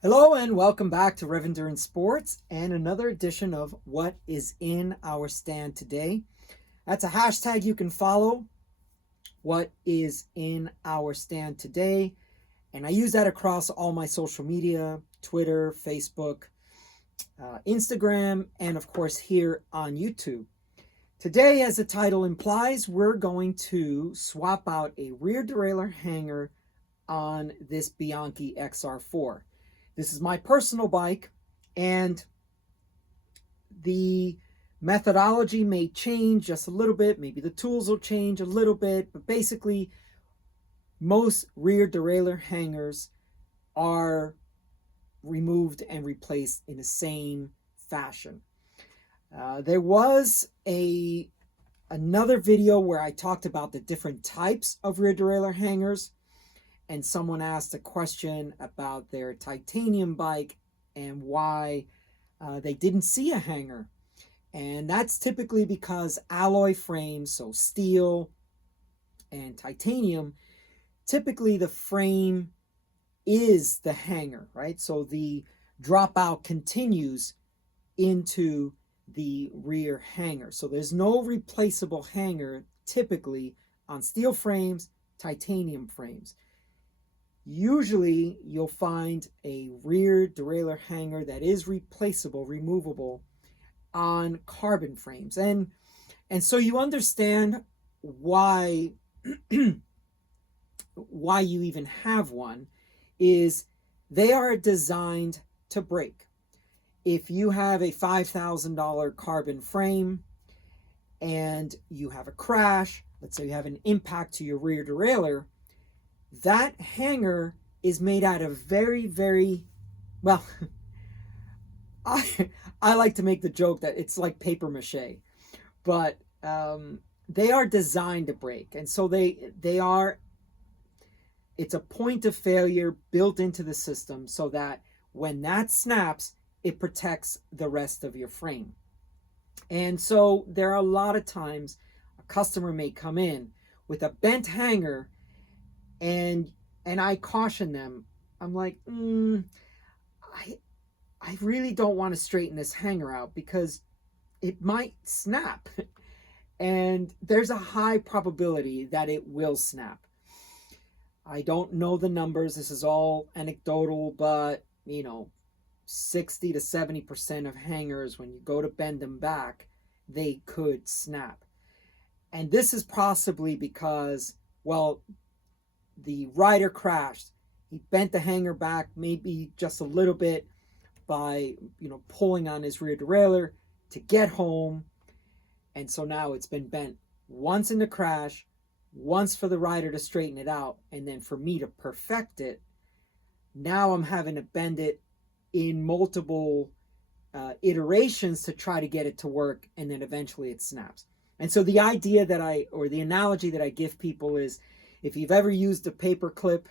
Hello and welcome back to Rev Endurance Sports and another edition of What is in Our Stand Today. That's a hashtag you can follow, What is in Our Stand Today. And I use that across all my social media, Twitter, Facebook, Instagram, and of course here on YouTube. Today, as the title implies, we're going to swap out a rear derailleur hanger on this Bianchi XR4. This is my personal bike, and the methodology may change just a little bit. Maybe the tools will change a little bit, but basically, most rear derailleur hangers are removed and replaced in the same fashion. There was another video where I talked about the different types of rear derailleur hangers, and someone asked a question about their titanium bike and why they didn't see a hanger. And that's typically because alloy frames, so steel and titanium, typically the frame is the hanger, right? So the dropout continues into the rear hanger. So there's no replaceable hanger typically on steel frames, titanium frames. Usually you'll find a rear derailleur hanger that is replaceable, removable on carbon frames. And so you understand why why you even have one is they are designed to break. If you have a $5,000 carbon frame and you have a crash, let's say you have an impact to your rear derailleur, that hanger is made out of very, well, I like to make the joke that it's like paper mache, but they are designed to break. And so it's a point of failure built into the system so that when that snaps, it protects the rest of your frame. And so there are a lot of times a customer may come in with a bent hanger, and I caution them. I'm like, I really don't want to straighten this hanger out because it might snap. And there's a high probability that it will snap. I don't know the numbers. This is all anecdotal, but 60 to 70% of hangers, when you go to bend them back, they could snap. And this is possibly because, well, the rider crashed. He bent the hanger back maybe just a little bit by, pulling on his rear derailleur to get home. And so now it's been bent once in the crash, once for the rider to straighten it out, and then for me to perfect it. Now I'm having to bend it in multiple iterations to try to get it to work, and then eventually it snaps. And so the idea the analogy that I give people is, if you've ever used a paper clip,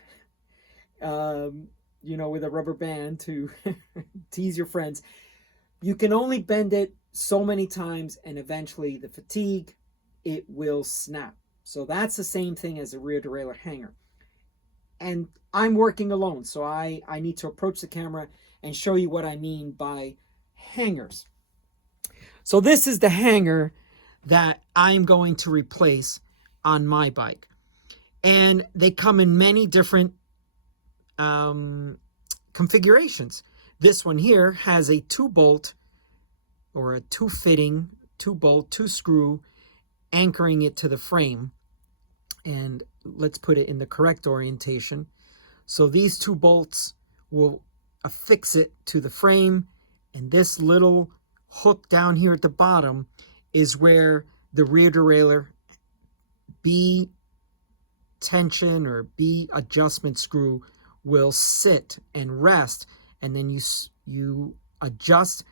with a rubber band to tease your friends, you can only bend it so many times, and eventually the fatigue, it will snap. So that's the same thing as a rear derailleur hanger. And I'm working alone, so I need to approach the camera and show you what I mean by hangers. So this is the hanger that I'm going to replace on my bike. And they come in many different configurations. This one here has a 2-bolt or a 2-fitting, 2-bolt, 2-screw anchoring it to the frame. And let's put it in the correct orientation. So these 2 bolts will affix it to the frame, and this little hook down here at the bottom is where the rear derailleur B tension or B adjustment screw will sit and rest, and then you adjust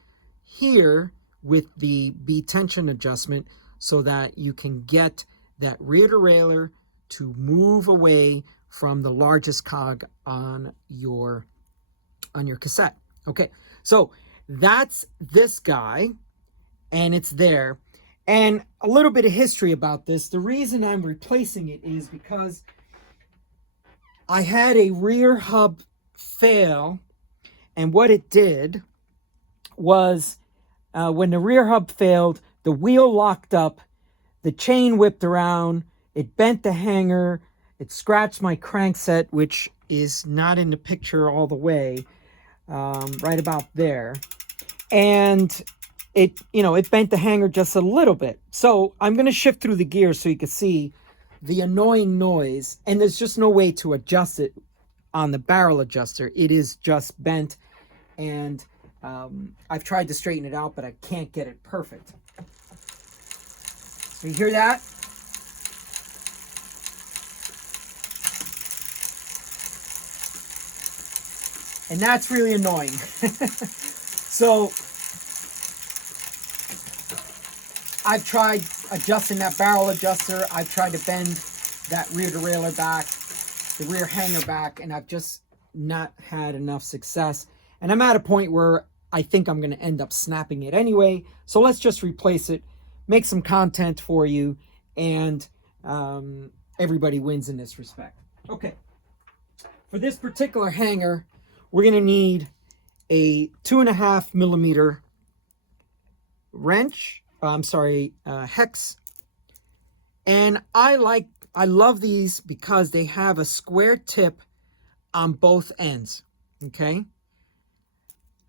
here with the B tension adjustment so that you can get that rear derailleur to move away from the largest cog on your cassette. Okay, so that's this guy, and it's there. And a little bit of history about this. The reason I'm replacing it is because I had a rear hub fail, And what it did was when the rear hub failed, the wheel locked up, the chain whipped around, it bent the hanger, it scratched my crankset, which is not in the picture all the way, right about there. And it bent the hanger just a little bit. So I'm going to shift through the gears so you can see the annoying noise. And there's just no way to adjust it on the barrel adjuster. It is just bent. And I've tried to straighten it out, but I can't get it perfect. So you hear that? And that's really annoying. So I've tried adjusting that barrel adjuster. I've tried to bend that rear derailleur back, the rear hanger back, and I've just not had enough success. And I'm at a point where I think I'm going to end up snapping it anyway. So let's just replace it, make some content for you, and everybody wins in this respect. Okay. For this particular hanger, we're going to need a 2.5 millimeter wrench. Hex. And I love these because they have a square tip on both ends. Okay.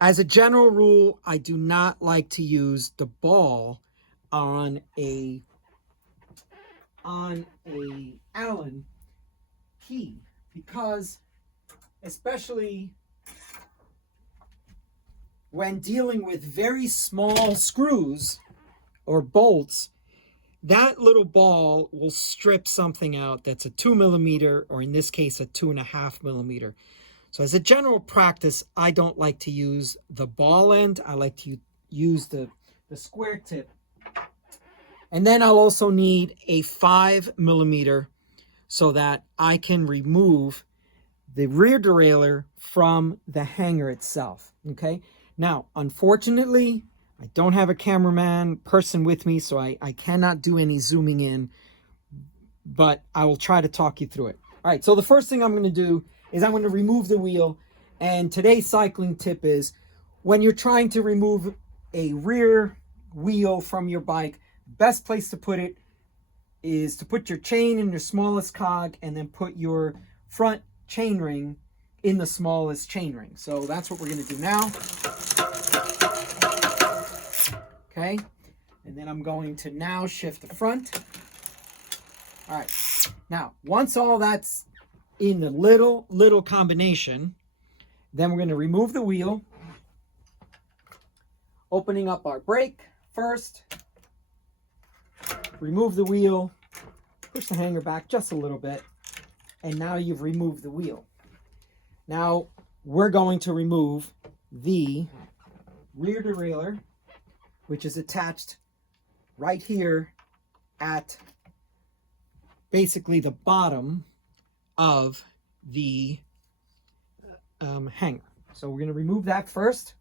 As a general rule, I do not like to use the ball on a Allen key, because especially when dealing with very small screws or bolts, that little ball will strip something out that's a 2 millimeter, or in this case, a 2.5 millimeter. So as a general practice, I don't like to use the ball end. I like to use the square tip. And then I'll also need a 5 millimeter so that I can remove the rear derailleur from the hanger itself. Okay. Now, unfortunately, I don't have a cameraman person with me, so I cannot do any zooming in, but I will try to talk you through it. All right, so the first thing I'm going to do is I'm going to remove the wheel. And today's cycling tip is, when you're trying to remove a rear wheel from your bike, best place to put it is to put your chain in your smallest cog and then put your front chain ring in the smallest chain ring. So that's what we're going to do now. Okay, and then I'm going to now shift the front. All right, now once all that's in the little combination, then we're going to remove the wheel, opening up our brake first, remove the wheel, push the hanger back just a little bit, and now you've removed the wheel. Now we're going to remove the rear derailleur, which is attached right here at basically the bottom of the hanger. So we're going to remove that first.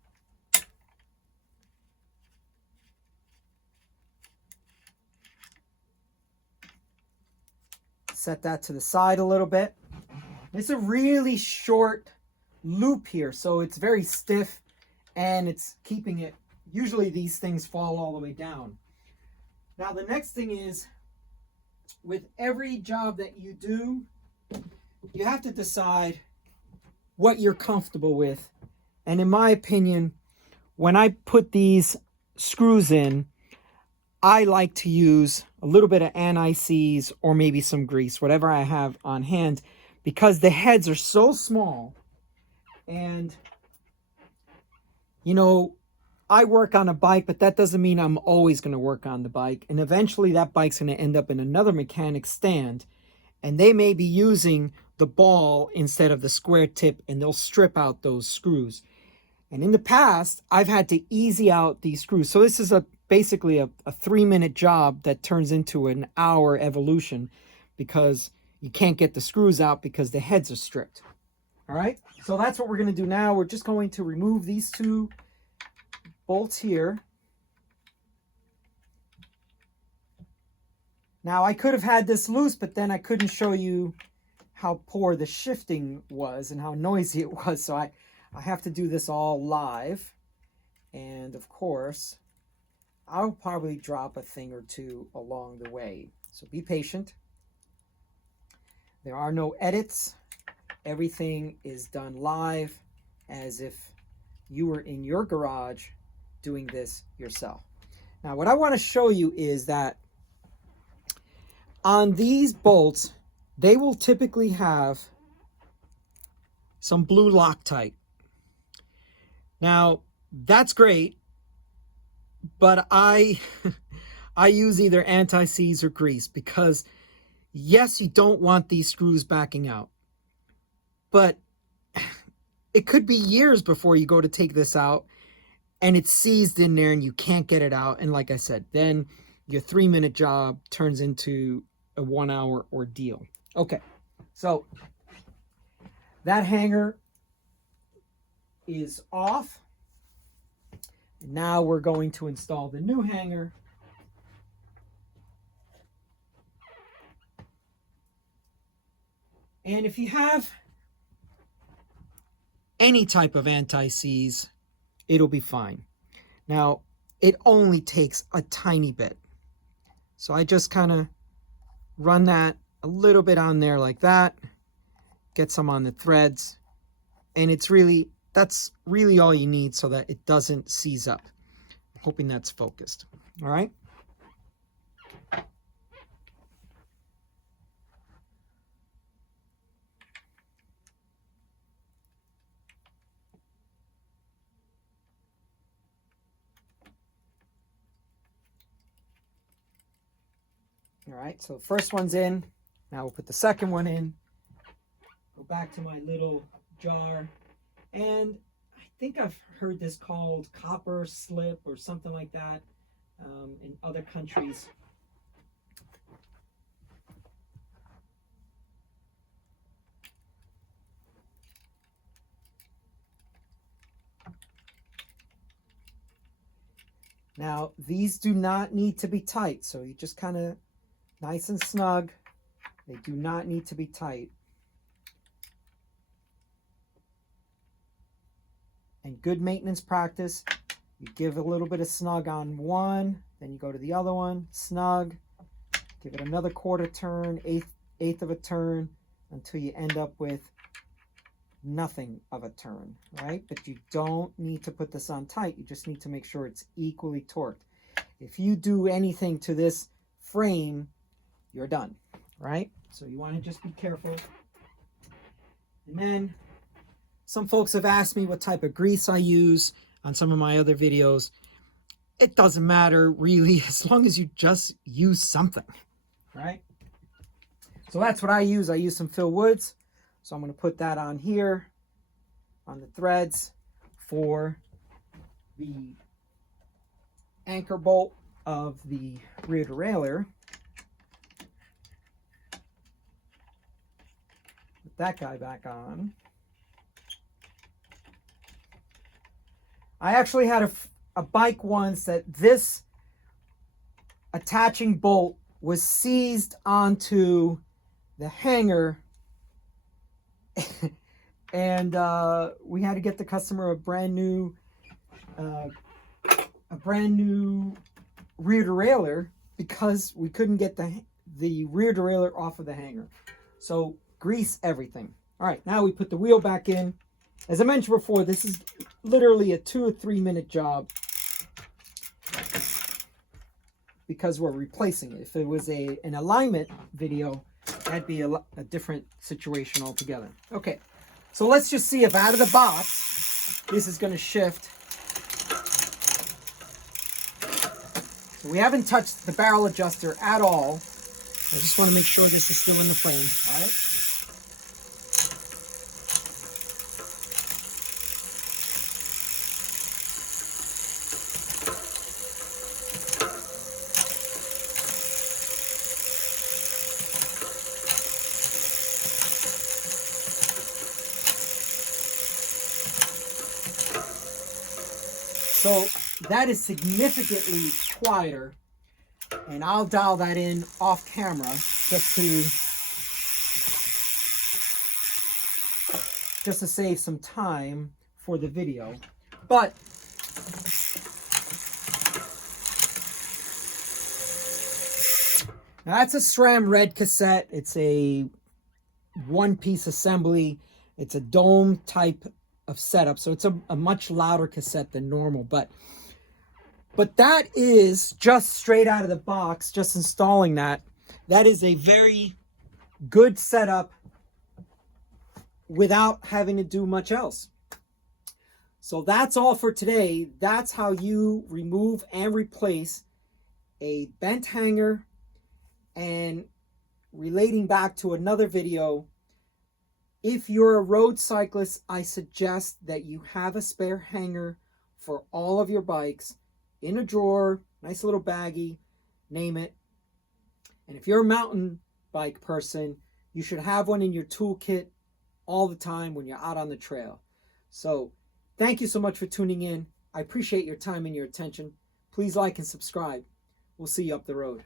Set that to the side a little bit. It's a really short loop here, so it's very stiff and it's keeping it. Usually these things fall all the way down. Now the next thing is, with every job that you do, you have to decide what you're comfortable with. And in my opinion, when I put these screws in, I like to use a little bit of anti-seize or maybe some grease, whatever I have on hand, because the heads are so small. And, I work on a bike, but that doesn't mean I'm always going to work on the bike. And eventually that bike's going to end up in another mechanic's stand, and they may be using the ball instead of the square tip, and they'll strip out those screws. And in the past, I've had to easy out these screws. So this is basically a 3-minute job that turns into an hour evolution, because you can't get the screws out because the heads are stripped. All right, so that's what we're going to do now. We're just going to remove these two bolts here. Now I could have had this loose, but then I couldn't show you how poor the shifting was and how noisy it was. So I I have to do this all live. And of course, I'll probably drop a thing or two along the way. So be patient. There are no edits. Everything is done live as if you were in your garage doing this yourself. Now, what I want to show you is that on these bolts, they will typically have some blue Loctite. Now, that's great, but I use either anti-seize or grease because, yes, you don't want these screws backing out, but it could be years before you go to take this out and it's seized in there and you can't get it out. And like I said, then your 3-minute job turns into a 1-hour ordeal. Okay, so that hanger is off. Now we're going to install the new hanger. And if you have any type of anti-seize, it'll be fine. Now, it only takes a tiny bit. So I just kind of run that a little bit on there like that, get some on the threads, and that's really all you need so that it doesn't seize up. I'm hoping that's focused. All right. All right, so the first one's in. Now we'll put the second one in. Go back to my little jar. And I think I've heard this called copper slip or something like that in other countries. Now, these do not need to be tight, so you just kind of nice and snug. They do not need to be tight. And good maintenance practice, you give a little bit of snug on one, then you go to the other one, snug, give it another quarter turn, eighth of a turn, until you end up with nothing of a turn, right? But you don't need to put this on tight. You just need to make sure it's equally torqued. If you do anything to this frame, you're done, right? So you want to just be careful. And then some folks have asked me what type of grease I use on some of my other videos. It doesn't matter really, as long as you just use something, right? So that's what I use. I use some Phil Woods. So I'm going to put that on here, on the threads for the anchor bolt of the rear derailleur. Put that guy back on. I actually had a bike once that this attaching bolt was seized onto the hanger and we had to get the customer a brand new rear derailleur because we couldn't get the rear derailleur off of the hanger. So grease everything. All right, now we put the wheel back in. As I mentioned before, this is literally a 2 or 3 minute job because we're replacing it. If it was an alignment video, that'd be a different situation altogether. Okay, so let's just see if out of the box, this is going to shift. So we haven't touched the barrel adjuster at all. I just want to make sure this is still in the frame, all right? So that is significantly quieter, and I'll dial that in off camera just to save some time for the video. But now that's a SRAM red cassette. It's a one-piece assembly. It's a dome type of setup, so it's a much louder cassette than normal. But that is just straight out of the box, just installing that. That is a very good setup without having to do much else. So that's all for today. That's how you remove and replace a bent hanger. And relating back to another video, if you're a road cyclist, I suggest that you have a spare hanger for all of your bikes in a drawer, nice little baggie, name it. And if you're a mountain bike person, you should have one in your toolkit all the time when you're out on the trail. So thank you so much for tuning in. I appreciate your time and your attention. Please like and subscribe. We'll see you up the road.